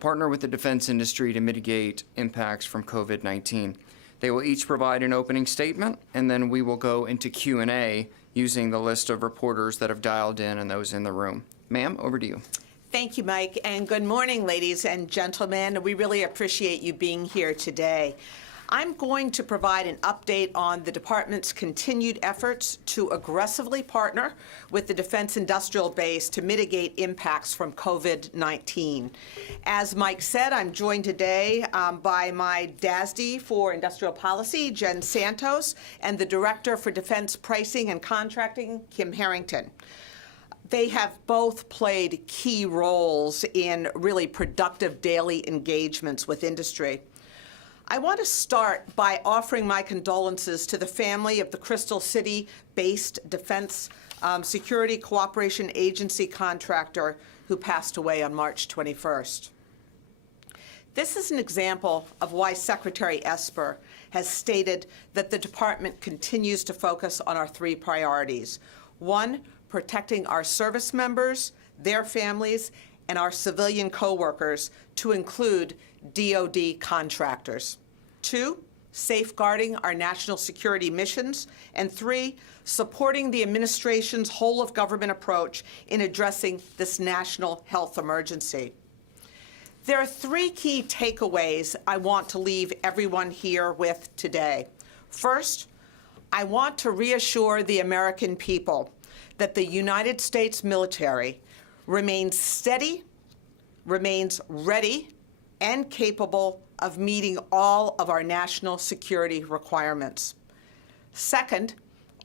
partner with the defense industry to mitigate impacts from COVID-19. They will each provide an opening statement, and then we will go into Q&A using the list of reporters that have dialed in and those in the room. Ma'am, over to you. Thank you, Mike, and good morning, ladies and gentlemen. We really appreciate you being here today. I'm going to provide an update on the department's continued efforts to aggressively partner with the defense industrial base to mitigate impacts from COVID-19. As Mike said, I'm joined today by my DASD for Industrial Policy, Jen Santos, and the Director for Defense Pricing and Contracting, Kim Harrington. They have both played key roles in really productive daily engagements with industry. I want to start by offering my condolences to the family of the Crystal City-based Defense Security Cooperation Agency contractor who passed away on March 21st. This is an example of why Secretary Esper has stated that the department continues to focus on our three priorities. One, protecting our service members, their families, and our civilian coworkers, to include DoD contractors. 2, safeguarding our national security missions. And 3, supporting the administration's whole-of-government approach in addressing this national health emergency. There are 3 key takeaways I want to leave everyone here with today. First, I want to reassure the American people that the United States military remains steady, remains ready, and capable of meeting all of our national security requirements. Second,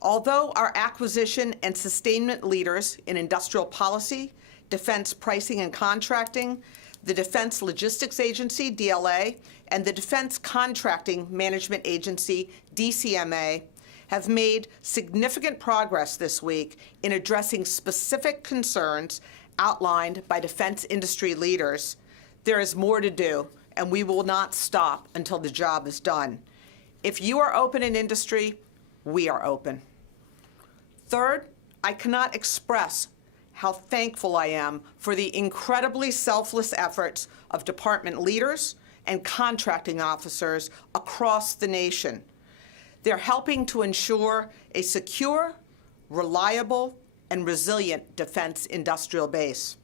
although our acquisition and sustainment leaders in industrial policy, defense pricing and contracting, the Defense Logistics Agency, DLA, and the Defense Contracting Management Agency, DCMA, have made significant progress this week in addressing specific concerns outlined by defense industry leaders, there is more to do, and we will not stop until the job is done. If you are open in industry, we are open. Third, I cannot express how thankful I am for the incredibly selfless efforts of department leaders and contracting officers across the nation. They're helping to ensure a secure, reliable, and resilient defense industrial base.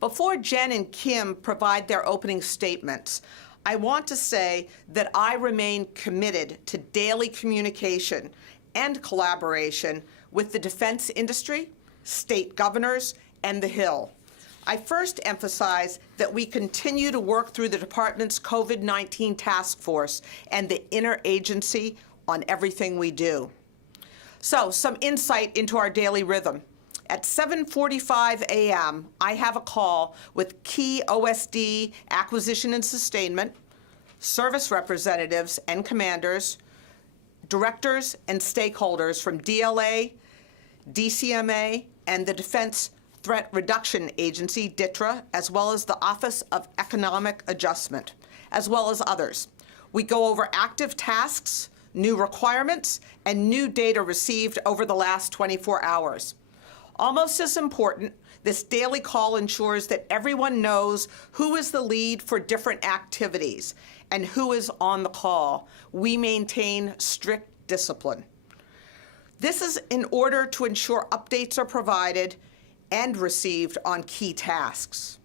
Before Jen and Kim provide their opening statements, I want to say that I remain committed to daily communication and collaboration with the defense industry, state governors, and the Hill. I first emphasize that we continue to work through the department's COVID-19 task force and the interagency on everything we do. So, some insight into our daily rhythm. At 7:45 a.m., I have a call with key OSD acquisition and sustainment, service representatives and commanders, directors and stakeholders from DLA, DCMA, and the Defense Threat Reduction Agency, DTRA, as well as the Office of Economic Adjustment, as well as others. We go over active tasks, new requirements, and new data received over the last 24 hours. Almost as important, this daily call ensures that everyone knows who is the lead for different activities and who is on the call. We maintain strict discipline. This is in order to ensure updates are provided and received on key tasks.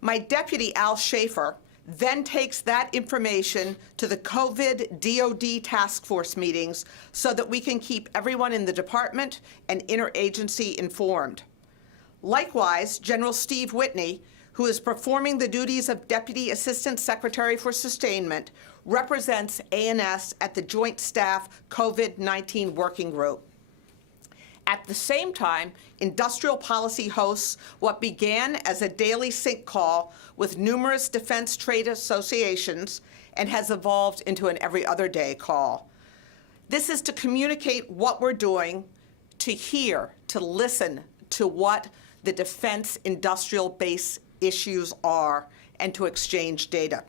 My deputy, Al Schaefer, then takes that information to the COVID DoD task force meetings so that we can keep everyone in the department and interagency informed. Likewise, General Steve Whitney, who is performing the duties of Deputy Assistant Secretary for Sustainment, represents A&S at the Joint Staff COVID-19 Working Group. At the same time, industrial policy hosts what began as a daily sync call with numerous defense trade associations and has evolved into an every other day call. This is to communicate what we're doing, to hear, to listen to what the defense industrial base issues are, and to exchange data.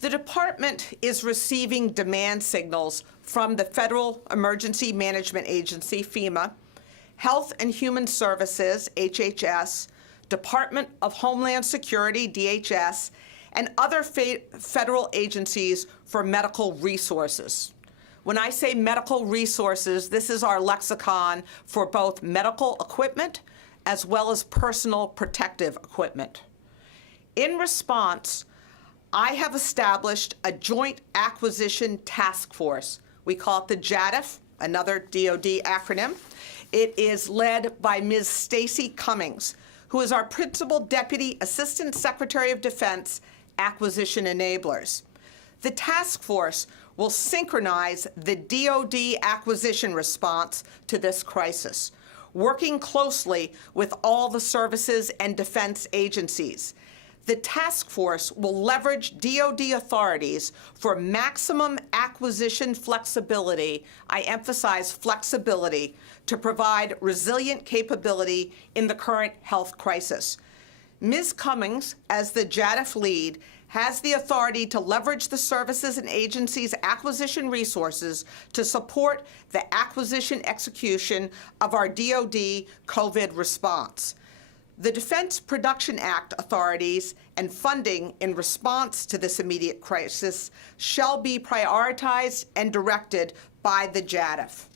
The department is receiving demand signals from the Federal Emergency Management Agency, FEMA, Health and Human Services, HHS, Department of Homeland Security, DHS, and other federal agencies for medical resources. When I say medical resources, this is our lexicon for both medical equipment as well as personal protective equipment. In response, I have established a joint acquisition task force. We call it the JADF, another DoD acronym. It is led by Ms. Stacy Cummings, who is our Principal Deputy Assistant Secretary of Defense, Acquisition Enablers. The task force will synchronize the DoD acquisition response to this crisis, working closely with all the services and defense agencies. The task force will leverage DoD authorities for maximum acquisition flexibility, I emphasize flexibility, to provide resilient capability in the current health crisis. Ms. Cummings, as the JADF lead, has the authority to leverage the services and agencies' acquisition resources to support the acquisition execution of our DoD COVID response. The Defense Production Act authorities and funding in response to this immediate crisis shall be prioritized and directed by the JADF.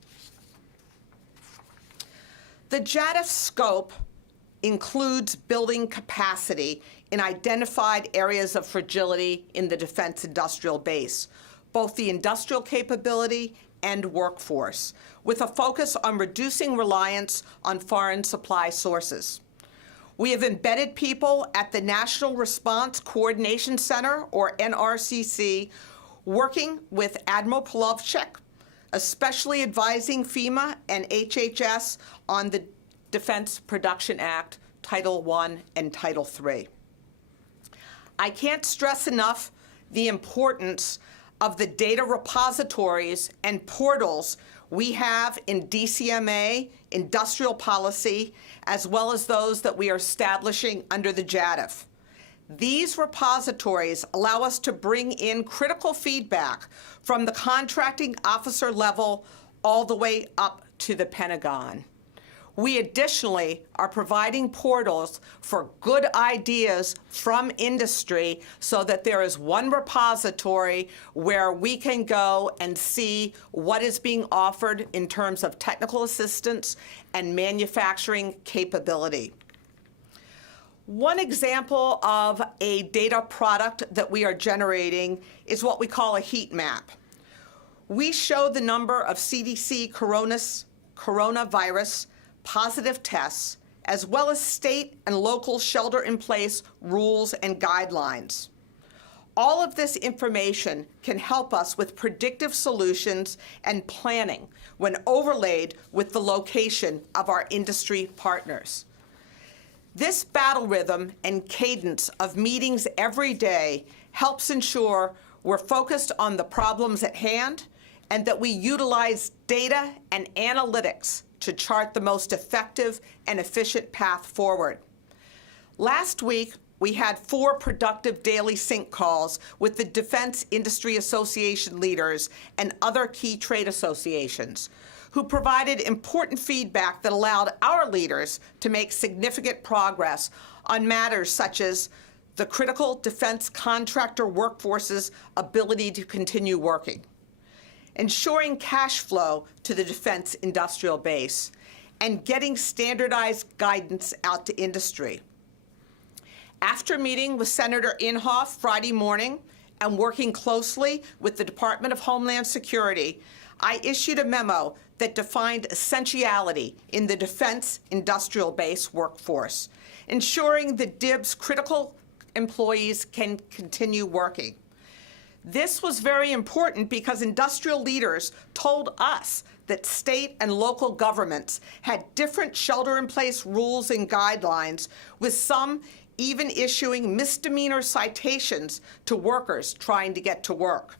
The JADF scope includes building capacity in identified areas of fragility in the defense industrial base, both the industrial capability and workforce, with a focus on reducing reliance on foreign supply sources. We have embedded people at the National Response Coordination Center, or NRCC, working with Admiral Polovchik, especially advising FEMA and HHS on the Defense Production Act, Title I and Title III. I can't stress enough the importance of the data repositories and portals we have in DCMA, industrial policy, as well as those that we are establishing under the JADF. These repositories allow us to bring in critical feedback from the contracting officer level all the way up to the Pentagon. We additionally are providing portals for good ideas from industry so that there is one repository where we can go and see what is being offered in terms of technical assistance and manufacturing capability. One example of a data product that we are generating is what we call a heat map. We show the number of CDC coronavirus positive tests, as well as state and local shelter-in-place rules and guidelines. All of this information can help us with predictive solutions and planning when overlaid with the location of our industry partners. This battle rhythm and cadence of meetings every day helps ensure we're focused on the problems at hand and that we utilize data and analytics to chart the most effective and efficient path forward. Last week, we had 4 productive daily sync calls with the Defense Industry Association leaders and other key trade associations, who provided important feedback that allowed our leaders to make significant progress on matters such as the critical defense contractor workforce's ability to continue working, ensuring cash flow to the defense industrial base, and getting standardized guidance out to industry. After meeting with Senator Inhofe Friday morning and working closely with the Department of Homeland Security, I issued a memo that defined essentiality in the defense industrial base workforce, ensuring that DIB's critical employees can continue working. This was very important because industrial leaders told us that state and local governments had different shelter-in-place rules and guidelines, with some even issuing misdemeanor citations to workers trying to get to work.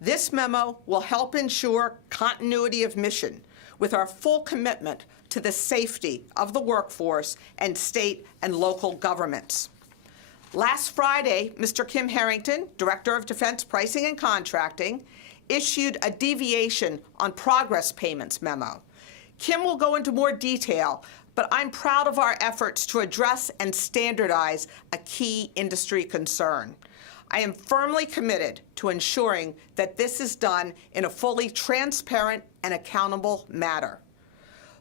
This memo will help ensure continuity of mission with our full commitment to the safety of the workforce and state and local governments. Last Friday, Mr. Kim Harrington, Director of Defense Pricing and Contracting, issued a deviation on progress payments memo. Kim will go into more detail, but I'm proud of our efforts to address and standardize a key industry concern. I am firmly committed to ensuring that this is done in a fully transparent and accountable manner.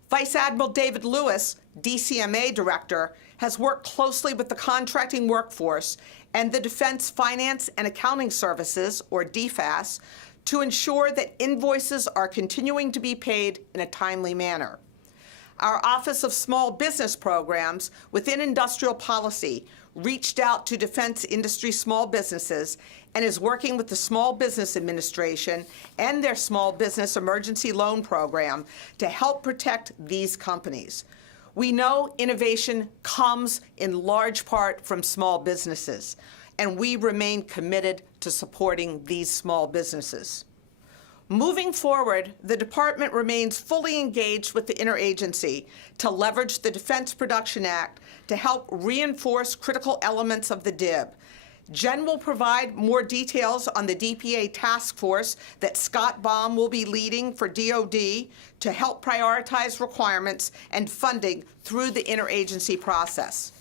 Vice Admiral David Lewis, DCMA Director, has worked closely with the contracting workforce and the Defense Finance and Accounting Services, or DFAS, to ensure that invoices are continuing to be paid in a timely manner. Our Office of Small Business Programs within Industrial Policy reached out to defense industry small businesses and is working with the Small Business Administration and their Small Business Emergency Loan Program to help protect these companies. We know innovation comes in large part from small businesses, and we remain committed to supporting these small businesses. Moving forward, the Department remains fully engaged with the interagency to leverage the Defense Production Act to help reinforce critical elements of the DIB. Jen will provide more details on the DPA task force that Scott Baum will be leading for DoD to help prioritize requirements and funding through the interagency process.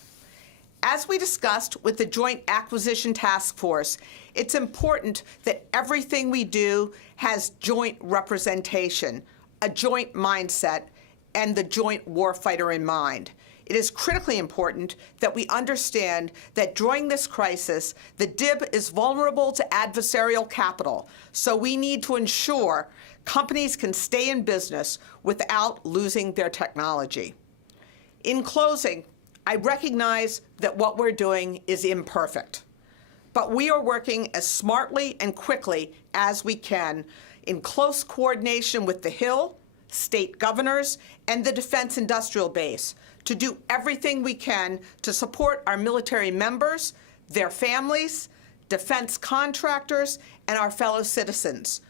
As we discussed with the Joint Acquisition Task Force, it's important that everything we do has joint representation, a joint mindset, and the joint warfighter in mind. It is critically important that we understand that during this crisis, the DIB is vulnerable to adversarial capital, so we need to ensure companies can stay in business without losing their technology. In closing, I recognize that what we're doing is imperfect, but we are working as smartly and quickly as we can in close coordination with the Hill, state governors, and the defense industrial base to do everything we can to support our military members, their families, defense contractors, and our fellow citizens.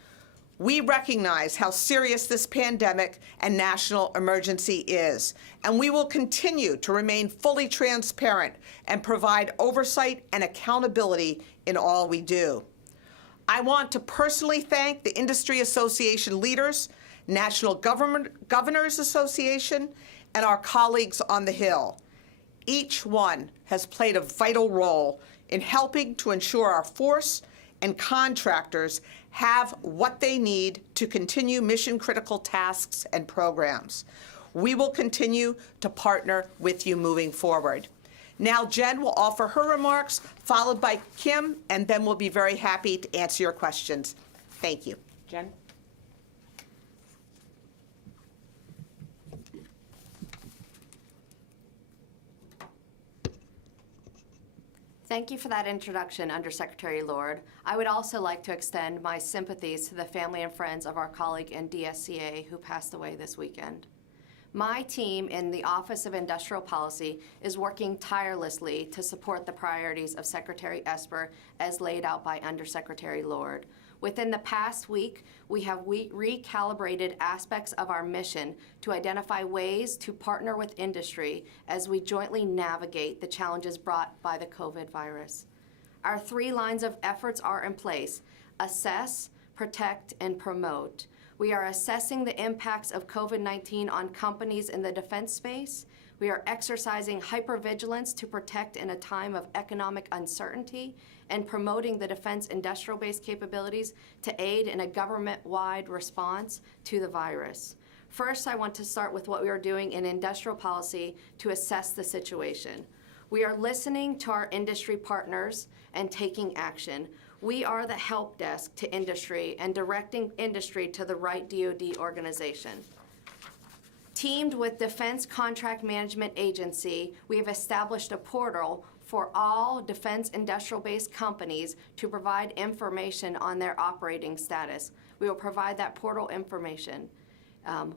We recognize how serious this pandemic and national emergency is, and we will continue to remain fully transparent and provide oversight and accountability in all we do. I want to personally thank the Industry Association leaders, National Governors Association, and our colleagues on the Hill. Each one has played a vital role in helping to ensure our force and contractors have what they need to continue mission-critical tasks and programs. We will continue to partner with you moving forward. Now Jen will offer her remarks, followed by Kim, and then we'll be very happy to answer your questions. Thank you. Jen? Thank you for that introduction, Undersecretary Lord. I would also like to extend my sympathies to the family and friends of our colleague in DSCA who passed away this weekend. My team in the Office of Industrial Policy is working tirelessly to support the priorities of Secretary Esper as laid out by Undersecretary Lord. Within the past week, we have recalibrated aspects of our mission to identify ways to partner with industry as we jointly navigate the challenges brought by the COVID virus. Our 3 lines of efforts are in place: assess, protect, and promote. We are assessing the impacts of COVID-19 on companies in the defense space. We are exercising hypervigilance to protect in a time of economic uncertainty and promoting the defense industrial base capabilities to aid in a government-wide response to the virus. First, I want to start with what we are doing in industrial policy to assess the situation. We are listening to our industry partners and taking action. We are the help desk to industry and directing industry to the right DoD organization. Teamed with Defense Contract Management Agency, we have established a portal for all defense industrial-based companies to provide information on their operating status. We will provide that portal information.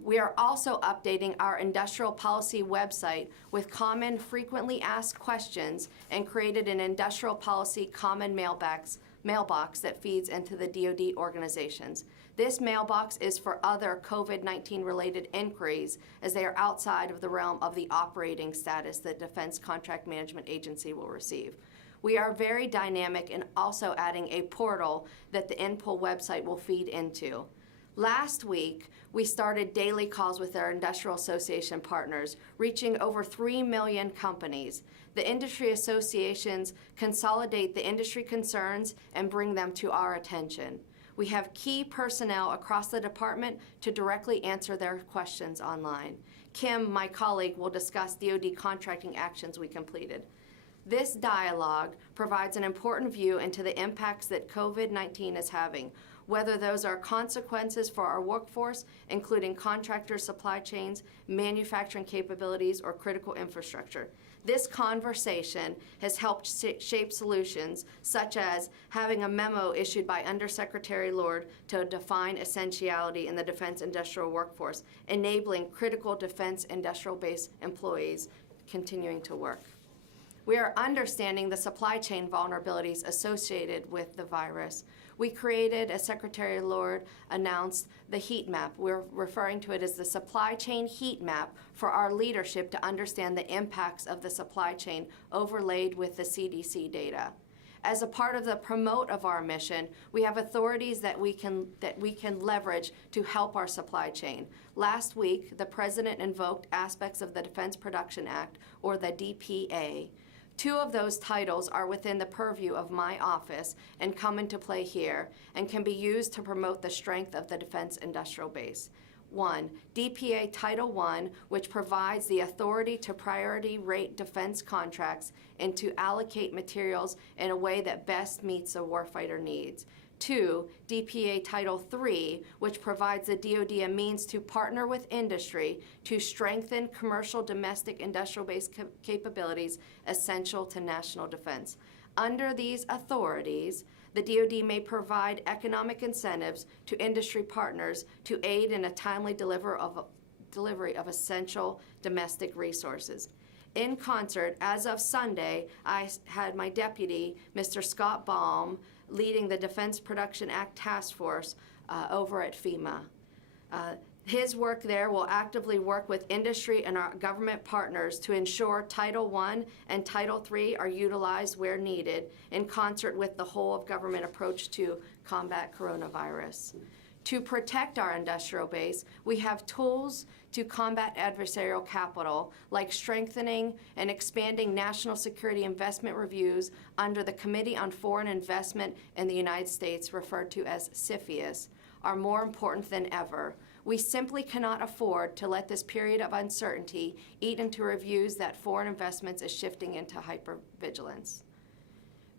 We are also updating our industrial policy website with common frequently asked questions and created an industrial policy common mailbox that feeds into the DoD organizations. This mailbox is for other COVID-19 related inquiries as they are outside of the realm of the operating status that Defense Contract Management Agency will receive. We are very dynamic in also adding a portal that the INPOL website will feed into. Last week, we started daily calls with our industrial association partners, reaching over 3 million companies. The industry associations consolidate the industry concerns and bring them to our attention. We have key personnel across the department to directly answer their questions online. Kim, my colleague, will discuss DoD contracting actions we completed. This dialogue provides an important view into the impacts that COVID-19 is having, whether those are consequences for our workforce, including contractors, supply chains, manufacturing capabilities, or critical infrastructure. This conversation has helped shape solutions, such as having a memo issued by Undersecretary Lord to define essentiality in the defense industrial workforce, enabling critical defense industrial base employees continuing to work. We are understanding the supply chain vulnerabilities associated with the virus. We created, as Secretary Lord announced, the heat map. We're referring to it as the supply chain heat map for our leadership to understand the impacts of the supply chain overlaid with the CDC data. As a part of the promote of our mission, we have authorities that we can leverage to help our supply chain. Last week, the President invoked aspects of the Defense Production Act, or the DPA. 2 of those titles are within the purview of my office and come into play here and can be used to promote the strength of the defense industrial base. 1, DPA Title I, which provides the authority to priority rate defense contracts and to allocate materials in a way that best meets the warfighter needs. 2, DPA Title III, which provides the DoD a means to partner with industry to strengthen commercial domestic industrial base capabilities essential to national defense. Under these authorities, the DoD may provide economic incentives to industry partners to aid in a timely delivery of essential domestic resources. In concert, as of Sunday, I had my deputy, Mr. Scott Baum, leading the Defense Production Act Task Force over at FEMA. His work there will actively work with industry and our government partners to ensure Title I and Title III are utilized where needed in concert with the whole of government approach to combat coronavirus. To protect our industrial base, we have tools to combat adversarial capital, like strengthening and expanding national security investment reviews under the Committee on Foreign Investment in the United States, referred to as CFIUS, are more important than ever. We simply cannot afford to let this period of uncertainty eat into reviews that foreign investments is shifting into hypervigilance.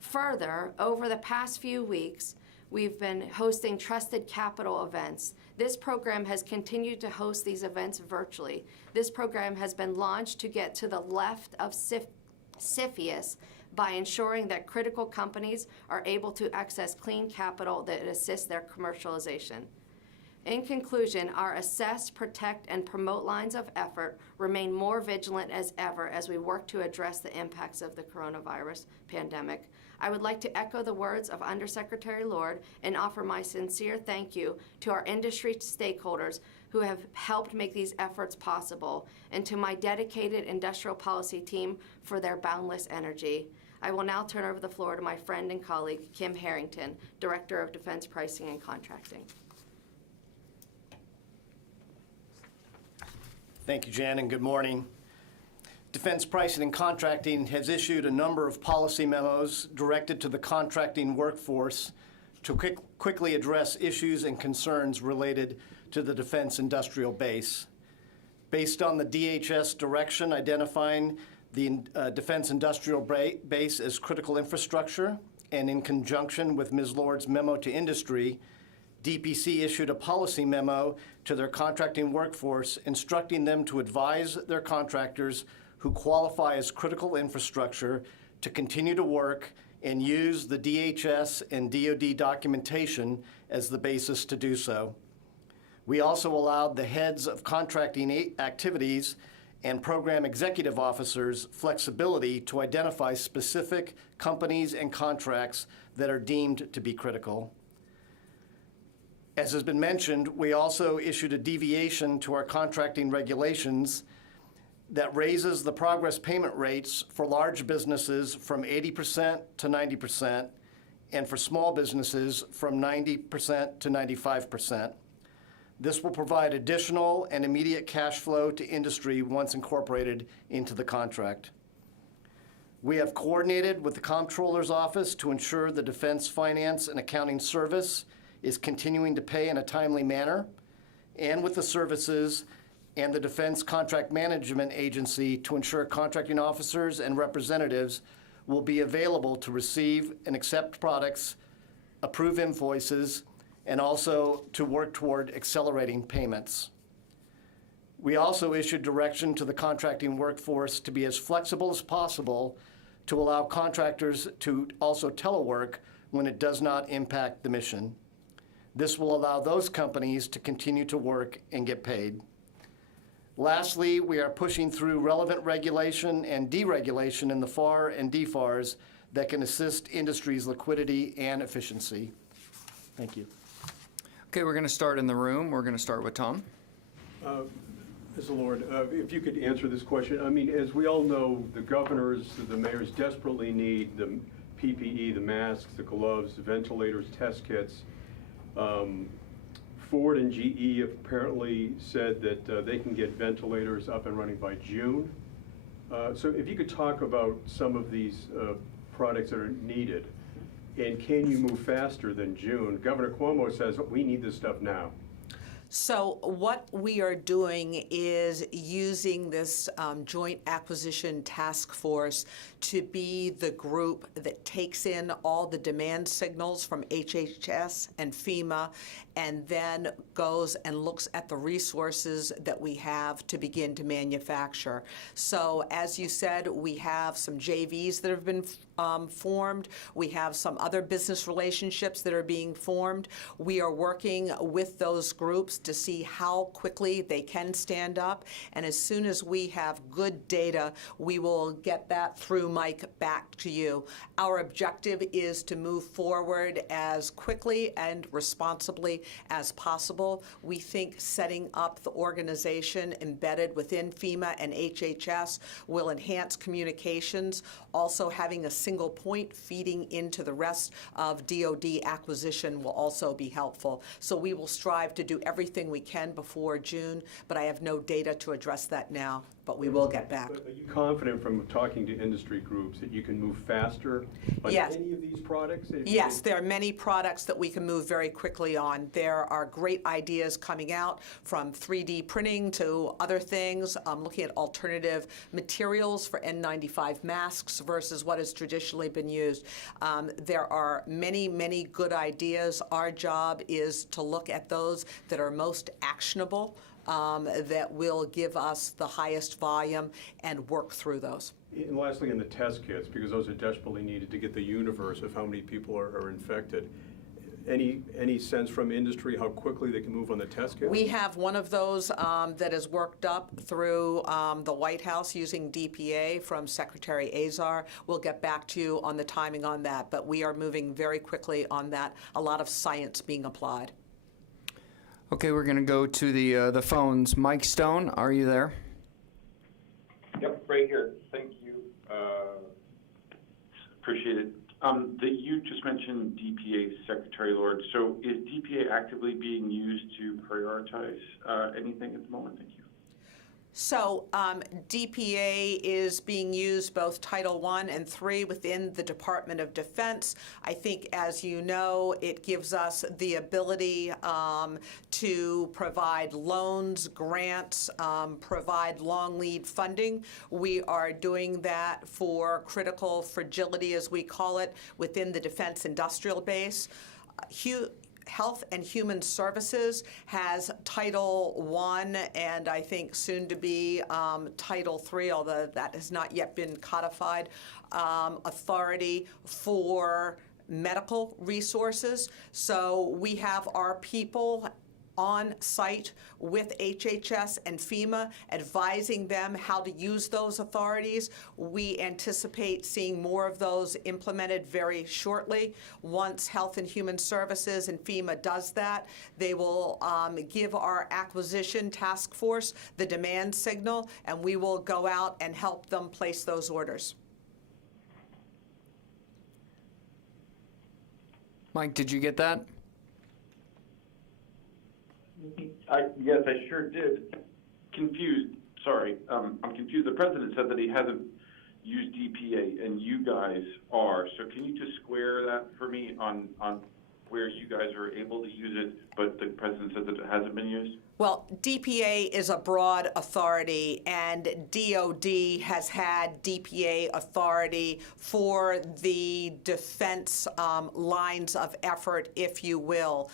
Further, over the past few weeks, we've been hosting Trusted Capital events. This program has continued to host these events virtually. This program has been launched to get to the left of CFIUS by ensuring that critical companies are able to access clean capital that assists their commercialization. In conclusion, our assess, protect, and promote lines of effort remain more vigilant as ever as we work to address the impacts of the coronavirus pandemic. I would like to echo the words of Undersecretary Lord and offer my sincere thank you to our industry stakeholders who have helped make these efforts possible, and to my dedicated industrial policy team for their boundless energy. I will now turn over the floor to my friend and colleague, Kim Harrington, Director of Defense Pricing and Contracting. Thank you, Jan, and good morning. Defense Pricing and Contracting has issued a number of policy memos directed to the contracting workforce to quickly address issues and concerns related to the defense industrial base. Based on the DHS direction identifying the defense industrial base as critical infrastructure, and in conjunction with Ms. Lord's memo to industry, DPC issued a policy memo to their contracting workforce instructing them to advise their contractors who qualify as critical infrastructure to continue to work and use the DHS and DoD documentation as the basis to do so. We also allowed the heads of contracting activities and program executive officers flexibility to identify specific companies and contracts that are deemed to be critical. As has been mentioned, we also issued a deviation to our contracting regulations that raises the progress payment rates for large businesses from 80% to 90%, and for small businesses from 90% to 95%. This will provide additional and immediate cash flow to industry once incorporated into the contract. We have coordinated with the Comptroller's Office to ensure the Defense Finance and Accounting Service is continuing to pay in a timely manner, and with the services and the Defense Contract Management Agency to ensure contracting officers and representatives will be available to receive and accept products, approve invoices, and also to work toward accelerating payments. We also issued direction to the contracting workforce to be as flexible as possible to allow contractors to also telework when it does not impact the mission. This will allow those companies to continue to work and get paid. Lastly, we are pushing through relevant regulation and deregulation in the FAR and DFARs that can assist industry's liquidity and efficiency. Thank you. Okay, we're going to start in the room. We're going to start with Tom. Mr. Lord, if you could answer this question. I mean, as we all know, the governors, the mayors desperately need the PPE, the masks, the gloves, the ventilators, test kits. Ford and GE have apparently said that they can get ventilators up and running by June. So if you could talk about some of these products that are needed, and can you move faster than June? Governor Cuomo says we need this stuff now. So what we are doing is using this joint acquisition task force to be the group that takes in all the demand signals from HHS and FEMA and then goes and looks at the resources that we have to begin to manufacture. So as you said, we have some JVs that have been formed. We have some other business relationships that are being formed. We are working with those groups to see how quickly they can stand up. And as soon as we have good data, we will get that through Mike back to you. Our objective is to move forward as quickly and responsibly as possible. We think setting up the organization embedded within FEMA and HHS will enhance communications. Also, having a single point feeding into the rest of DoD acquisition will also be helpful. So we will strive to do everything we can before June, but I have no data to address that now, but we will get back. Are you confident from talking to industry groups that you can move faster on Yes. any of these products? Yes, there are many products that we can move very quickly on. There are great ideas coming out from 3D printing to other things, looking at alternative materials for N95 masks versus what has traditionally been used. There are many, many good ideas. Our job is to look at those that are most actionable, that will give us the highest volume and work through those. And lastly, in the test kits, because those are desperately needed to get the universe of how many people are infected. Any sense from industry how quickly they can move on the test kits? We have one of those that is worked up through the White House using DPA from Secretary Azar. We'll get back to you on the timing on that, but we are moving very quickly on that. A lot of science being applied. Okay, we're going to go to the phones. Mike Stone, are you there? Yep, right here. Thank you. Appreciate it. You just mentioned DPA, Secretary Lord. So is DPA actively being used to prioritize anything at the moment? Thank you. So DPA is being used both Title I and III within the Department of Defense. I think, as you know, it gives us the ability to provide loans, grants, provide long lead funding. We are doing that for critical fragility, as we call it, within the defense industrial base. Health and Human Services has Title I and I think soon to be Title III, although that has not yet been codified, authority for medical resources. So we have our people on site with HHS and FEMA, advising them how to use those authorities. We anticipate seeing more of those implemented very shortly. Once Health and Human Services and FEMA does that, they will give our acquisition task force the demand signal, and we will go out and help them place those orders. Mike, did you get that? Yes, I sure did. Confused, sorry. I'm confused. The president said that he hasn't used DPA, and you guys are. So can you just square that for me on where you guys are able to use it, but the president said that it hasn't been used? Well, DPA is a broad authority, and DOD has had DPA authority for the defense lines of effort, if you will.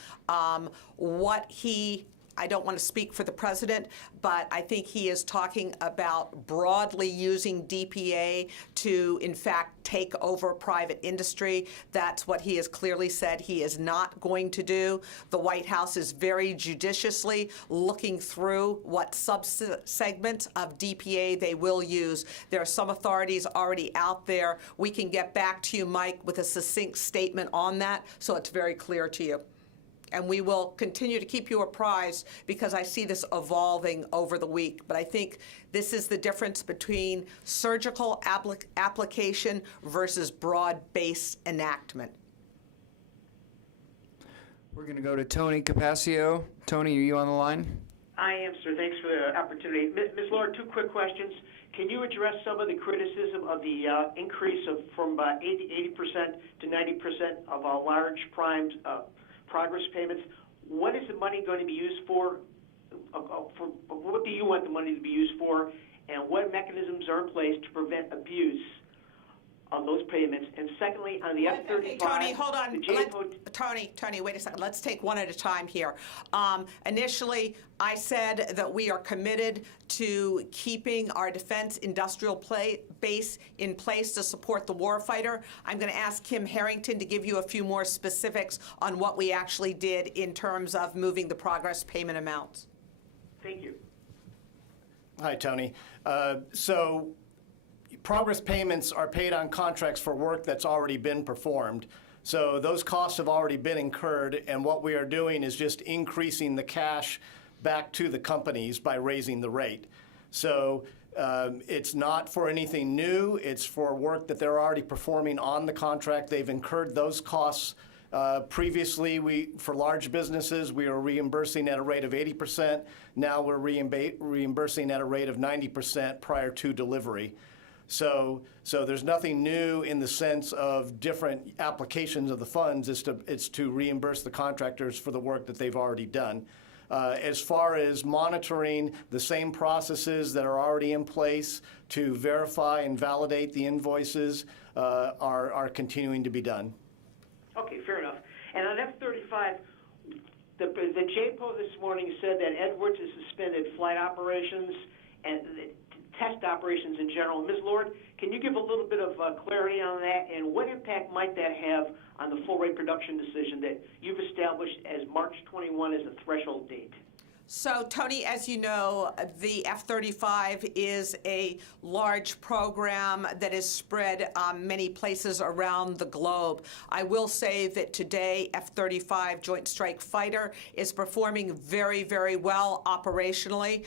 I don't want to speak for the president, but I think he is talking about broadly using DPA to, in fact, take over private industry. That's what he has clearly said he is not going to do. The White House is very judiciously looking through what subsegments of DPA they will use. There are some authorities already out there. We can get back to you, Mike, with a succinct statement on that, so it's very clear to you. And we will continue to keep you apprised because I see this evolving over the week. But I think this is the difference between surgical application versus broad-based enactment. We're going to go to Tony Capaccio. Tony, are you on the line? I am, sir. Thanks for the opportunity. Ms. Lord, two quick questions. Can you address some of the criticism of the increase from 80% to 90% of large primed progress payments? What is the money going to be used for? What do you want the money to be used for? And what mechanisms are in place to prevent abuse of those payments? And secondly, on the F-35, Tony, hold on. the Tony, wait a second. Let's take one at a time here. Initially, I said that we are committed to keeping our defense industrial base in place to support the warfighter. I'm going to ask Kim Harrington to give you a few more specifics on what we actually did in terms of moving the progress payment amounts. Thank you. Hi, Tony. So progress payments are paid on contracts for work that's already been performed. So those costs have already been incurred, and what we are doing is just increasing the cash back to the companies by raising the rate. So it's not for anything new. It's for work that they're already performing on the contract. They've incurred those costs. Previously, for large businesses, we were reimbursing at a rate of 80%. Now we're reimbursing at a rate of 90% prior to delivery. So there's nothing new in the sense of different applications of the funds. It's to reimburse the contractors for the work that they've already done. As far as monitoring, the same processes that are already in place to verify and validate the invoices are continuing to be done. Okay, fair enough. And on F-35, the JPO this morning said that Edwards has suspended flight operations and test operations in general. Ms. Lord, can you give a little bit of clarity on that, and what impact might that have on the full rate production decision that you've established as March 21 as a threshold date? So, Tony, as you know, the F-35 is a large program that is spread many places around the globe. I will say that today, F-35 Joint Strike Fighter is performing very, very well operationally.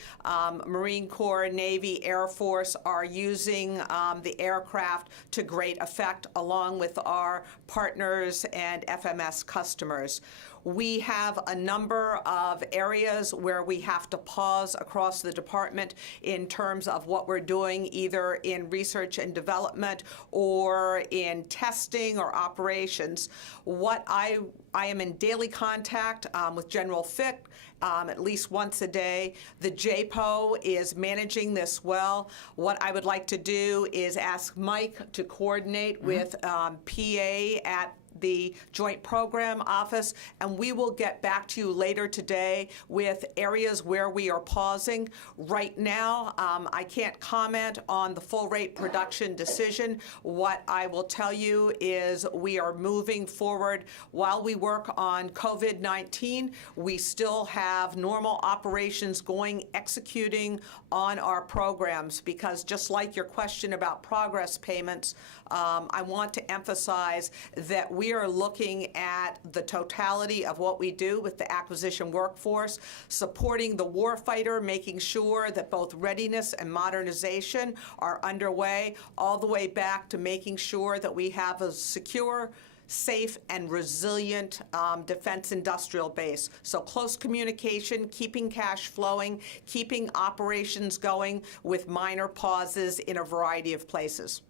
Marine Corps, Navy, Air Force are using the aircraft to great effect, along with our partners and FMS customers. We have a number of areas where we have to pause across the department in terms of what we're doing, either in research and development or in testing or operations. What I am in daily contact with General Fick at least once a day. The JPO is managing this well. What I would like to do is ask Mike to coordinate with PA at the Joint Program Office, and we will get back to you later today with areas where we are pausing. Right now, I can't comment on the full rate production decision. What I will tell you is we are moving forward. While we work on COVID-19, we still have normal operations going, executing on our programs, because just like your question about progress payments, I want to emphasize that we are looking at the totality of what we do with the acquisition workforce, supporting the warfighter, making sure that both readiness and modernization are underway, all the way back to making sure that we have a secure, safe, and resilient defense industrial base. So close communication, keeping cash flowing, keeping operations going with minor pauses in a variety of places.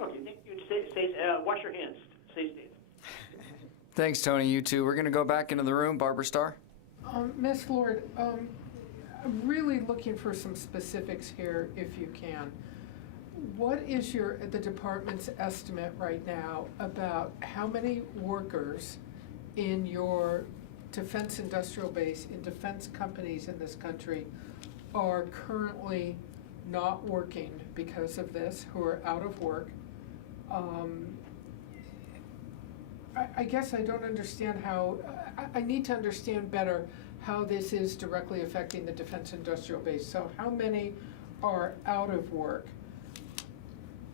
Oh, you wash your hands. Stay safe. Thanks, Tony. You too. We're going to go back into the room. Barbara Starr. Ms. Lord, I'm really looking for some specifics here, if you can. What is the department's estimate right now about how many workers in your defense industrial base, in defense companies in this country, are currently not working because of this, who are out of work? I guess I don't understand how, I need to understand better how this is directly affecting the defense industrial base. So how many are out of work?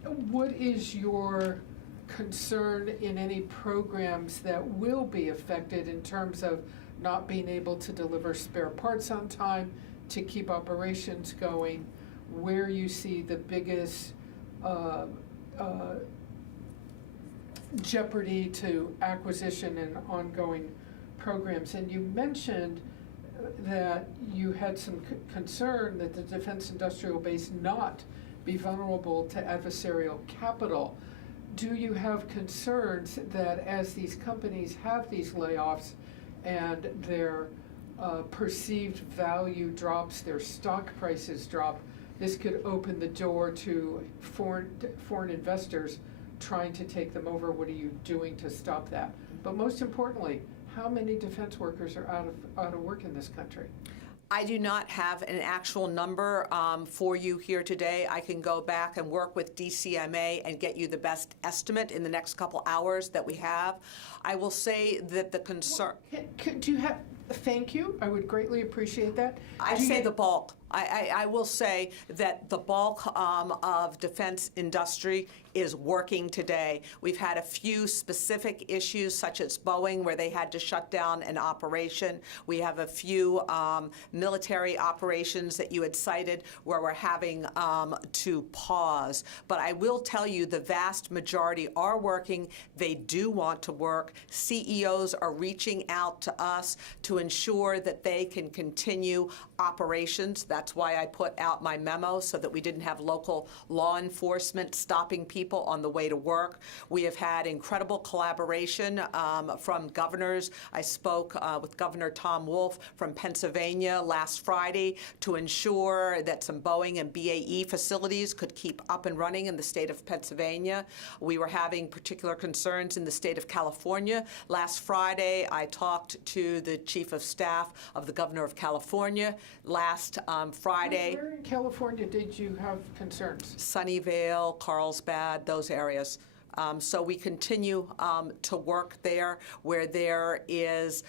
What is your concern in any programs that will be affected in terms of not being able to deliver spare parts on time, to keep operations going, where you see the biggest jeopardy to acquisition and ongoing programs? And you mentioned that you had some concern that the defense industrial base not be vulnerable to adversarial capital. Do you have concerns that as these companies have these layoffs and their perceived value drops, their stock prices drop, this could open the door to foreign investors trying to take them over? What are you doing to stop that? But most importantly, how many defense workers are out of work in this country? I do not have an actual number for you here today. I can go back and work with DCMA and get you the best estimate in the next couple hours that we have. I will say that the concern... Do you have... Thank you. I would greatly appreciate that. I say the bulk. I will say that the bulk of defense industry is working today. We've had a few specific issues, such as Boeing, where they had to shut down an operation. We have a few military operations that you had cited where we're having to pause. But I will tell you the vast majority are working. They do want to work. CEOs are reaching out to us to ensure that they can continue operations. That's why I put out my memo, so that we didn't have local law enforcement stopping people on the way to work. We have had incredible collaboration from governors. I spoke with Governor Tom Wolf from Pennsylvania last Friday to ensure that some Boeing and BAE facilities could keep up and running in the state of Pennsylvania. We were having particular concerns in the state of California. Last Friday, I talked to the Chief of Staff of the Governor of California. Last Friday. Where in California did you have concerns? Sunnyvale, Carlsbad, those areas. So we continue to work there where there is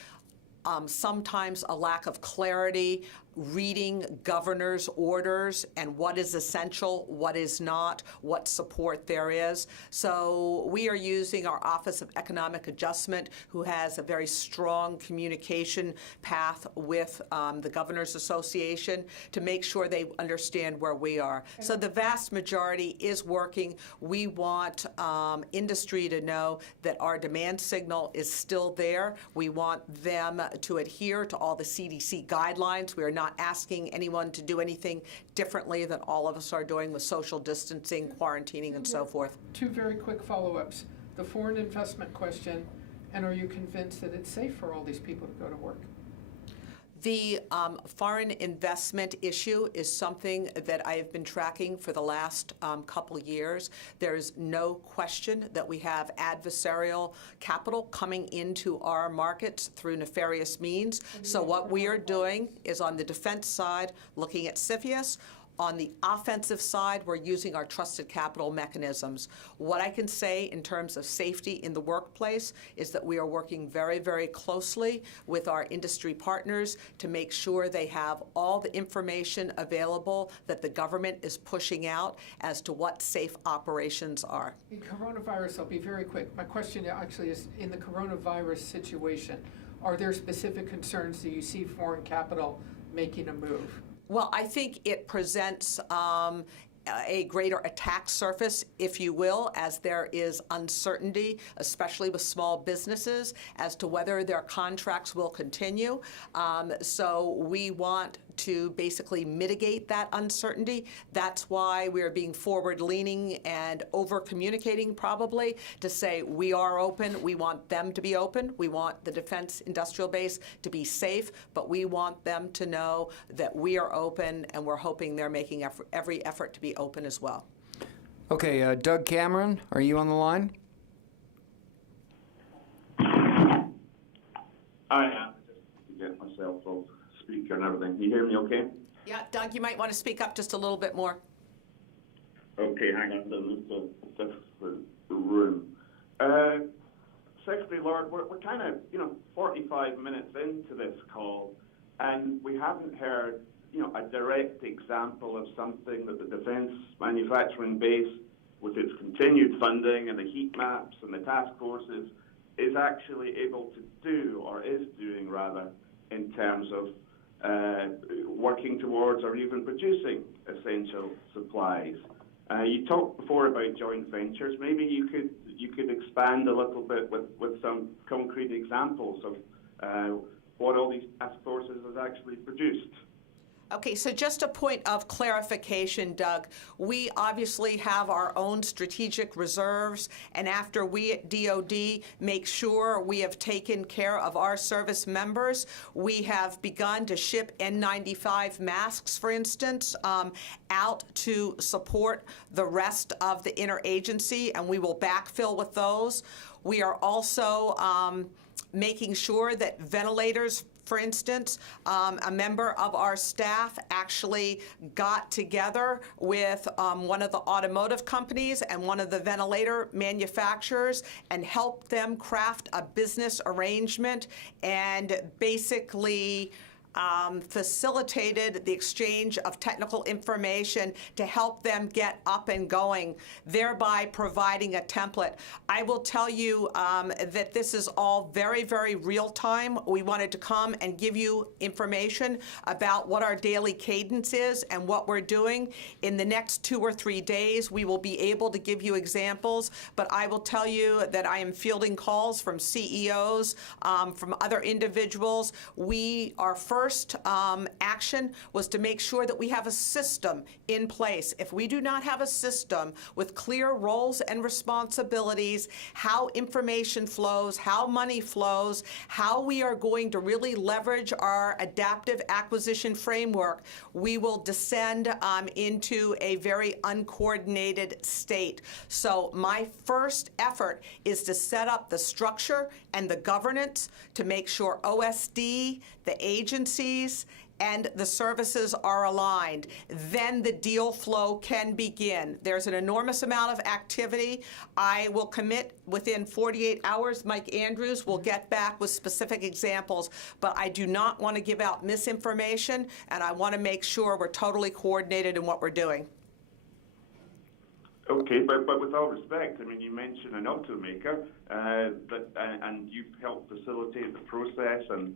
sometimes a lack of clarity, reading governor's orders and what is essential, what is not, what support there is. So we are using our Office of Economic Adjustment, who has a very strong communication path with the Governors Association, to make sure they understand where we are. So the vast majority is working. We want industry to know that our demand signal is still there. We want them to adhere to all the CDC guidelines. We are not asking anyone to do anything differently than all of us are doing with social distancing, quarantining, and so forth. Two very quick follow-ups. The foreign investment question, and are you convinced that it's safe for all these people to go to work? The foreign investment issue is something that I have been tracking for the last couple years. There's no question that we have adversarial capital coming into our markets through nefarious means. So what we are doing is, on the defense side, looking at CFIUS. On the offensive side, we're using our trusted capital mechanisms. What I can say in terms of safety in the workplace is that we are working very, very closely with our industry partners to make sure they have all the information available that the government is pushing out as to what safe operations are. In coronavirus, I'll be very quick. My question actually is, in the coronavirus situation, are there specific concerns that you see foreign capital making a move? Well, I think it presents a greater attack surface, if you will, as there is uncertainty, especially with small businesses, as to whether their contracts will continue. So we want to basically mitigate that uncertainty. That's why we're being forward-leaning and over-communicating probably to say we are open, we want them to be open, we want the defense industrial base to be safe, but we want them to know that we are open, and we're hoping they're making every effort to be open as well. Okay, Doug Cameron, are you on the line? I am. Just to get myself off speaker and everything. Can you hear me okay? Yeah, Doug, you might want to speak up just a little bit more. Okay, hang on. This is the room. Secretary Lord, we're kind of, 45 minutes into this call, and we haven't heard, a direct example of something that the defense manufacturing base, with its continued funding and the heat maps and the task forces, is actually able to do, or is doing rather, in terms of working towards or even producing essential supplies. You talked before about joint ventures. Maybe you could expand a little bit with some concrete examples of what all these task forces has actually produced. Okay, so just a point of clarification, Doug. We obviously have our own strategic reserves, and after we at DoD make sure we have taken care of our service members, we have begun to ship N95 masks, for instance, out to support the rest of the interagency, and we will backfill with those. We are also making sure that ventilators, for instance, a member of our staff actually got together with one of the automotive companies and one of the ventilator manufacturers and helped them craft a business arrangement and basically facilitated the exchange of technical information to help them get up and going, thereby providing a template. I will tell you that this is all very, very real time. We wanted to come and give you information about what our daily cadence is and what we're doing. In the next 2 or 3 days, we will be able to give you examples, but I will tell you that I am fielding calls from CEOs, from other individuals. Our first action was to make sure that we have a system in place. If we do not have a system with clear roles and responsibilities, how information flows, how money flows, how we are going to really leverage our adaptive acquisition framework, we will descend into a very uncoordinated state. So my first effort is to set up the structure and the governance to make sure OSD, the agencies, and the services are aligned. Then the deal flow can begin. There's an enormous amount of activity. I will commit within 48 hours. Mike Andrews will get back with specific examples, but I do not want to give out misinformation, and I want to make sure we're totally coordinated in what we're doing. Okay, but with all respect, I mean, you mentioned an automaker, and you've helped facilitate the process and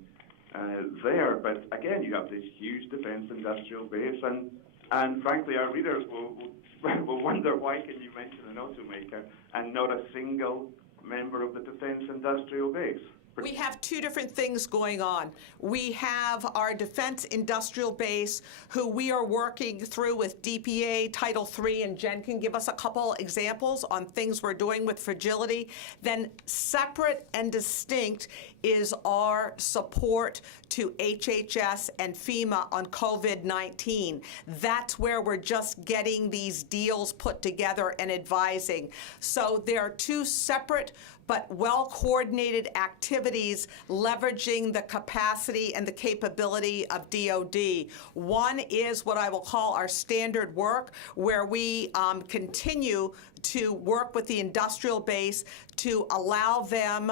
there, but again, you have this huge defense industrial base, and frankly, our readers will wonder, why can you mention an automaker and not a single member of the defense industrial base? We have two different things going on. We have our defense industrial base, who we are working through with DPA, Title III, and Jen can give us a couple examples on things we're doing with fragility. Then separate and distinct is our support to HHS and FEMA on COVID-19. That's where we're just getting these deals put together and advising. So there are two separate but well-coordinated activities leveraging the capacity and the capability of DoD. One is what I will call our standard work, where we continue to work with the industrial base to allow them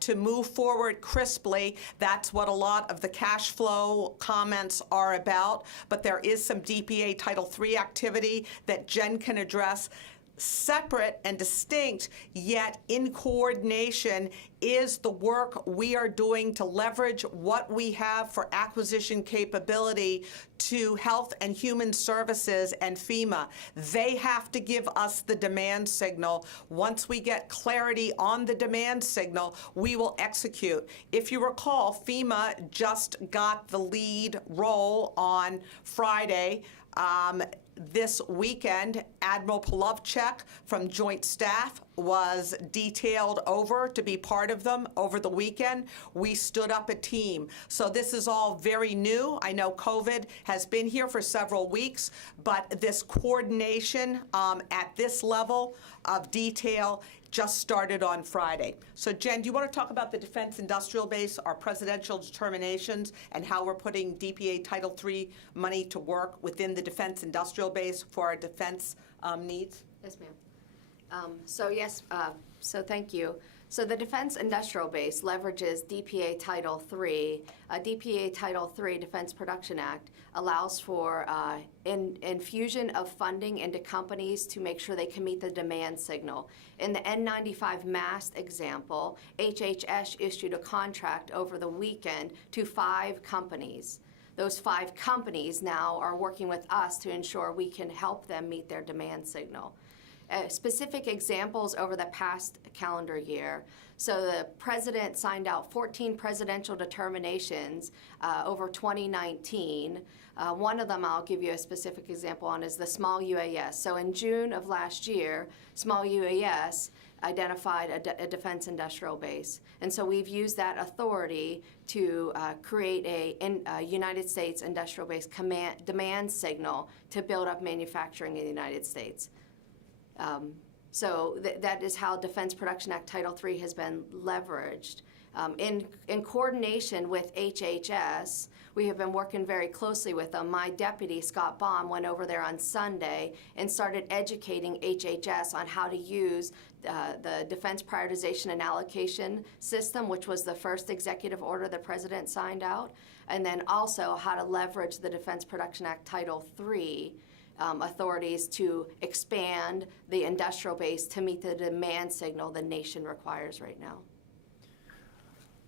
to move forward crisply. That's what a lot of the cash flow comments are about. But there is some DPA Title III activity that Jen can address. separate and distinct, yet in coordination, is the work we are doing to leverage what we have for acquisition capability to Health and Human Services and FEMA. They have to give us the demand signal. Once we get clarity on the demand signal, we will execute. If you recall, FEMA just got the lead role on Friday. This weekend, Admiral Polovchek from Joint Staff was detailed over to be part of them over the weekend. We stood up a team. So this is all very new. I know COVID has been here for several weeks, but this coordination at this level of detail just started on Friday. So Jen, do you want to talk about the Defense Industrial Base, our presidential determinations, and how we're putting DPA Title III money to work within the Defense Industrial Base for our defense needs? Yes, ma'am. So thank you. So the Defense Industrial Base leverages DPA Title III. DPA Title III, Defense Production Act, allows for infusion of funding into companies to make sure they can meet the demand signal. In the N95 mask example, HHS issued a contract over the weekend to 5 companies. Those 5 companies now are working with us to ensure we can help them meet their demand signal. Specific examples over the past calendar year. So the president signed out 14 presidential determinations over 2019. One of them I'll give you a specific example on is the small UAS. So in June of last year, small UAS identified a defense industrial base. And so we've used that authority to create a United States industrial base demand signal to build up manufacturing in the United States. That is how Defense Production Act Title III has been leveraged. In coordination with HHS, we have been working very closely with them. My deputy, Scott Baum, went over there on Sunday and started educating HHS on how to use the Defense Prioritization and Allocation System, which was the first executive order the president signed out, and then also how to leverage the Defense Production Act Title III authorities to expand the industrial base to meet the demand signal the nation requires right now.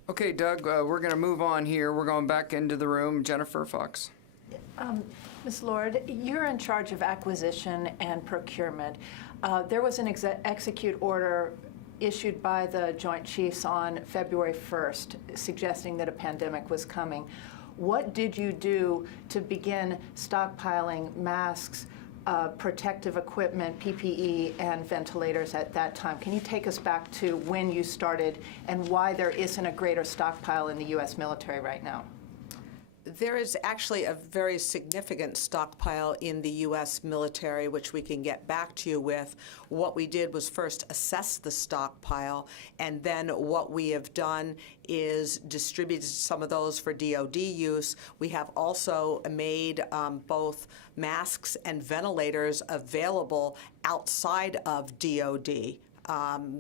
Okay, Doug, we're going to move on here. We're going back into the room. Jennifer Fox. Ms. Lord, you're in charge of acquisition and procurement. There was an execute order issued by the Joint Chiefs on February 1st suggesting that a pandemic was coming. What did you do to begin stockpiling masks, protective equipment, PPE, and ventilators at that time? Can you take us back to when you started and why there isn't a greater stockpile in the U.S. military right now? There is actually a very significant stockpile in the U.S. military, which we can get back to you with. What we did was first assess the stockpile, and then what we have done is distributed some of those for DoD use. We have also made both masks and ventilators available outside of DoD.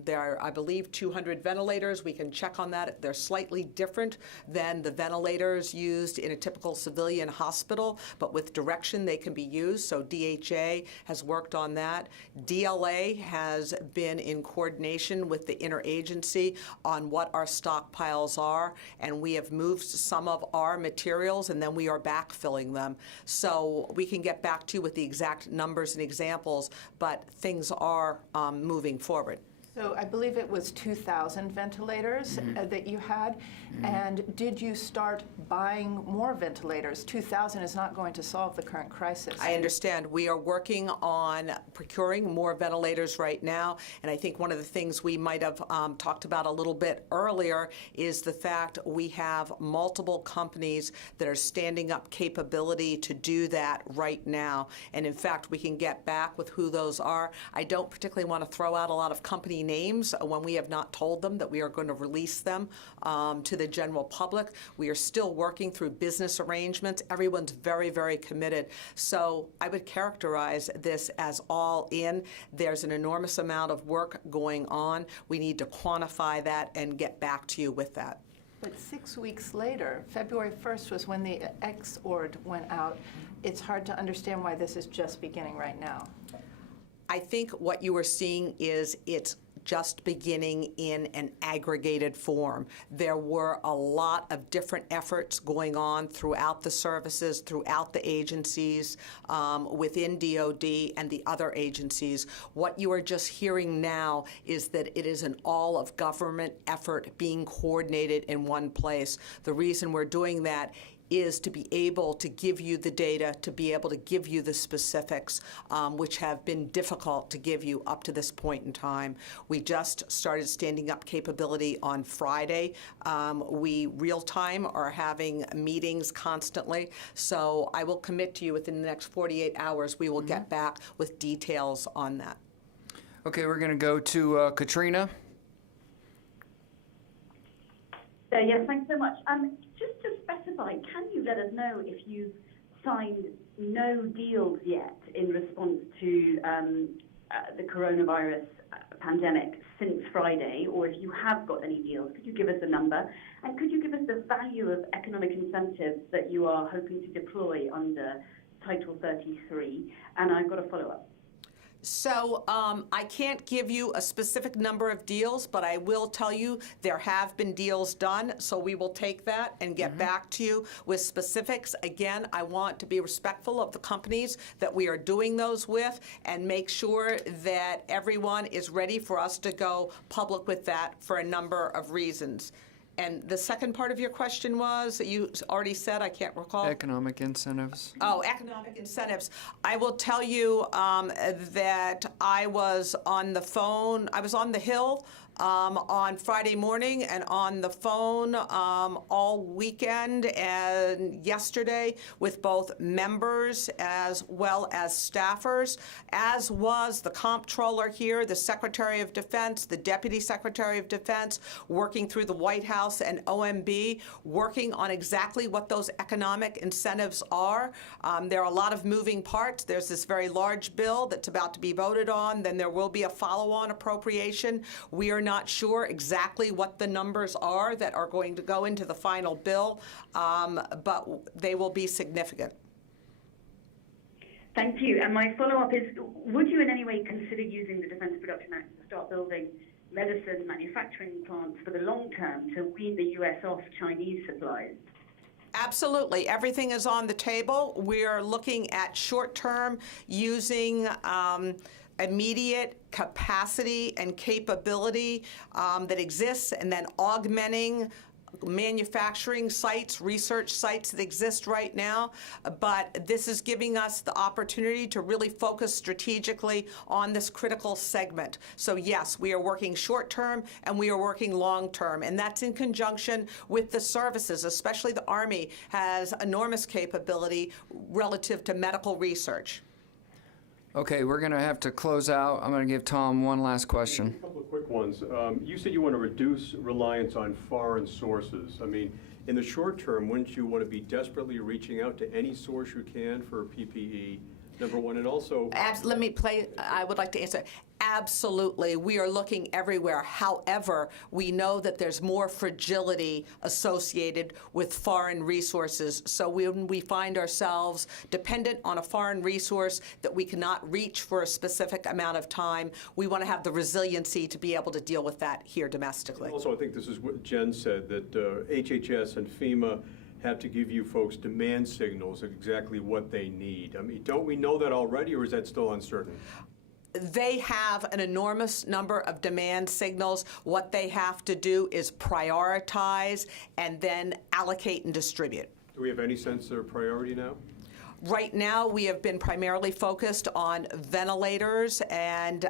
There are, I believe, 200 ventilators. We can check on that. They're slightly different than the ventilators used in a typical civilian hospital, but with direction they can be used. So DHA has worked on that. DLA has been in coordination with the interagency on what our stockpiles are, and we have moved some of our materials, and then we are backfilling them. So we can get back to you with the exact numbers and examples, but things are moving forward. So I believe it was 2,000 ventilators that you had. And did you start buying more ventilators? 2,000 is not going to solve the current crisis. I understand. We are working on procuring more ventilators right now. And I think one of the things we might have talked about a little bit earlier is the fact we have multiple companies that are standing up capability to do that right now. And in fact, we can get back with who those are. I don't particularly want to throw out a lot of company names when we have not told them that we are going to release them to the general public. We are still working through business arrangements. Everyone's very, very committed. So I would characterize this as all in. There's an enormous amount of work going on. We need to quantify that and get back to you with that. But 6 weeks later, February 1st was when the X-ord went out. It's hard to understand why this is just beginning right now. I think what you are seeing is it's just beginning in an aggregated form. There were a lot of different efforts going on throughout the services, throughout the agencies, within DOD and the other agencies. What you are just hearing now is that it is an all-of-government effort being coordinated in one place. The reason we're doing that is to be able to give you the data, to be able to give you the specifics, which have been difficult to give you up to this point in time. We just started standing up capability on Friday. We real-time are having meetings constantly, so I will commit to you within the next 48 hours, we will get back with details on that. Okay, we're going to go to Katrina. Yes, thanks so much. Just to specify, can you let us know if you've signed no deals yet in response to the coronavirus pandemic since Friday, or if you have got any deals? Could you give us a number? And could you give us the value of economic incentives that you are hoping to deploy under Title 33? And I've got a follow-up. So I can't give you a specific number of deals, but I will tell you there have been deals done, so we will take that and get back to you with specifics. Again, I want to be respectful of the companies that we are doing those with and make sure that everyone is ready for us to go public with that for a number of reasons. And the second part of your question was, that you already said, I can't recall. Economic incentives. Oh, economic incentives. I will tell you that I was on the phone, I was on the Hill on Friday morning and on the phone all weekend and yesterday with both members as well as staffers, as was the comptroller here, the Secretary of Defense, the Deputy Secretary of Defense, working through the White House and OMB, working on exactly what those economic incentives are. There are a lot of moving parts. There's this very large bill that's about to be voted on. Then there will be a follow-on appropriation. We are not sure exactly what the numbers are that are going to go into the final bill, but they will be significant. Thank you. And my follow-up is, would you in any way consider using the Defense Production Act to start building medicine manufacturing plants for the long term to wean the U.S. off Chinese supplies? Absolutely. Everything is on the table. We are looking at short-term using immediate capacity and capability that exists, and then augmenting manufacturing sites, research sites that exist right now. But this is giving us the opportunity to really focus strategically on this critical segment. So yes, we are working short-term and we are working long-term, and that's in conjunction with the services, especially the Army has enormous capability relative to medical research. Okay, we're going to have to close out. I'm going to give Tom one last question. A couple of quick ones. You said you want to reduce reliance on foreign sources. I mean, in the short term, wouldn't you want to be desperately reaching out to any source you can for PPE, number one, and also... I would like to answer. Absolutely. We are looking everywhere. However, we know that there's more fragility associated with foreign resources. So when we find ourselves dependent on a foreign resource that we cannot reach for a specific amount of time, we want to have the resiliency to be able to deal with that here domestically. Also, I think this is what Jen said, that HHS and FEMA have to give you folks demand signals of exactly what they need. I mean, don't we know that already, or is that still uncertain? They have an enormous number of demand signals. What they have to do is prioritize and then allocate and distribute. Do we have any sense of their priority now? Right now, we have been primarily focused on ventilators and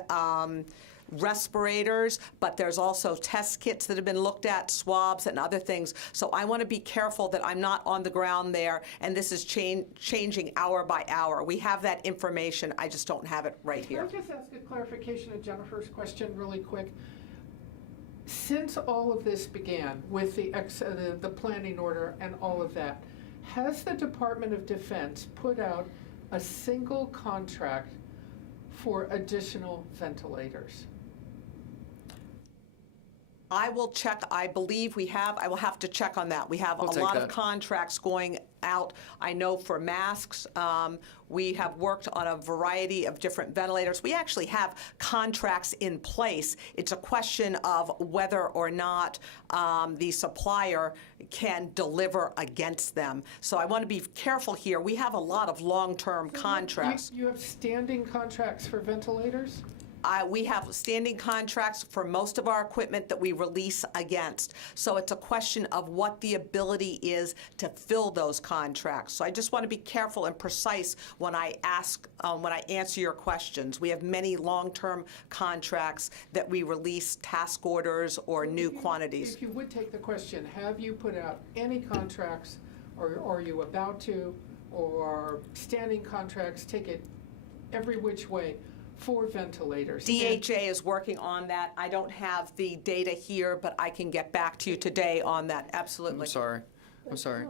respirators, but there's also test kits that have been looked at, swabs and other things. So I want to be careful that I'm not on the ground there, and this is changing hour by hour. We have that information. I just don't have it right here. Can I just ask a clarification of Jennifer's question really quick? Since all of this began with the planning order and all of that, has the Department of Defense put out a single contract for additional ventilators? I will check. I believe we have. I will have to check on that. We have We'll a take lot that. of contracts going out. I know for masks, we have worked on a variety of different ventilators. We actually have contracts in place. It's a question of whether or not the supplier can deliver against them. So I want to be careful here. We have a lot of long-term contracts. You have standing contracts for ventilators? We have standing contracts for most of our equipment that we release against. So it's a question of what the ability is to fill those contracts. So I just want to be careful and precise when I answer your questions. We have many long-term contracts that we release task orders or new quantities. If you would take the question, have you put out any contracts, or are you about to, or standing contracts, take it every which way, for ventilators? DHA is working on that. I don't have the data here, but I can get back to you today on that. Absolutely. I'm sorry.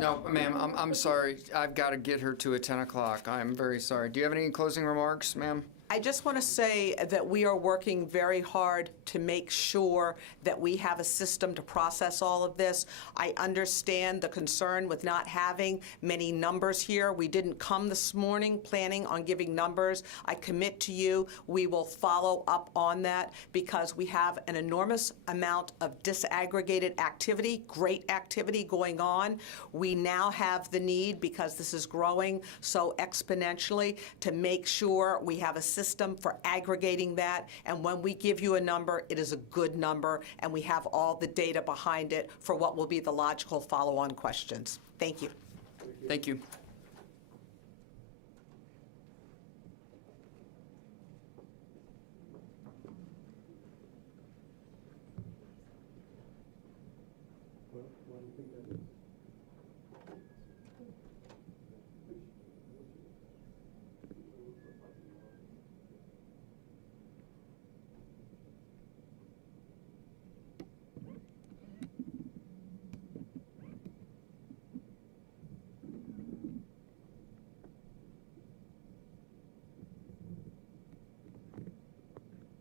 No, ma'am, I'm sorry. I've got to get her to at 10 o'clock. I'm very sorry. Do you have any closing remarks, ma'am? I just want to say that we are working very hard to make sure that we have a system to process all of this. I understand the concern with not having many numbers here. We didn't come this morning planning on giving numbers. I commit to you, we will follow up on that because we have an enormous amount of disaggregated activity, great activity going on. We now have the need, because this is growing so exponentially, to make sure we have a system for aggregating that, and when we give you a number, it is a good number, and we have all the data behind it for what will be the logical follow-on questions. Thank you. Thank you. Well, why do you think that is?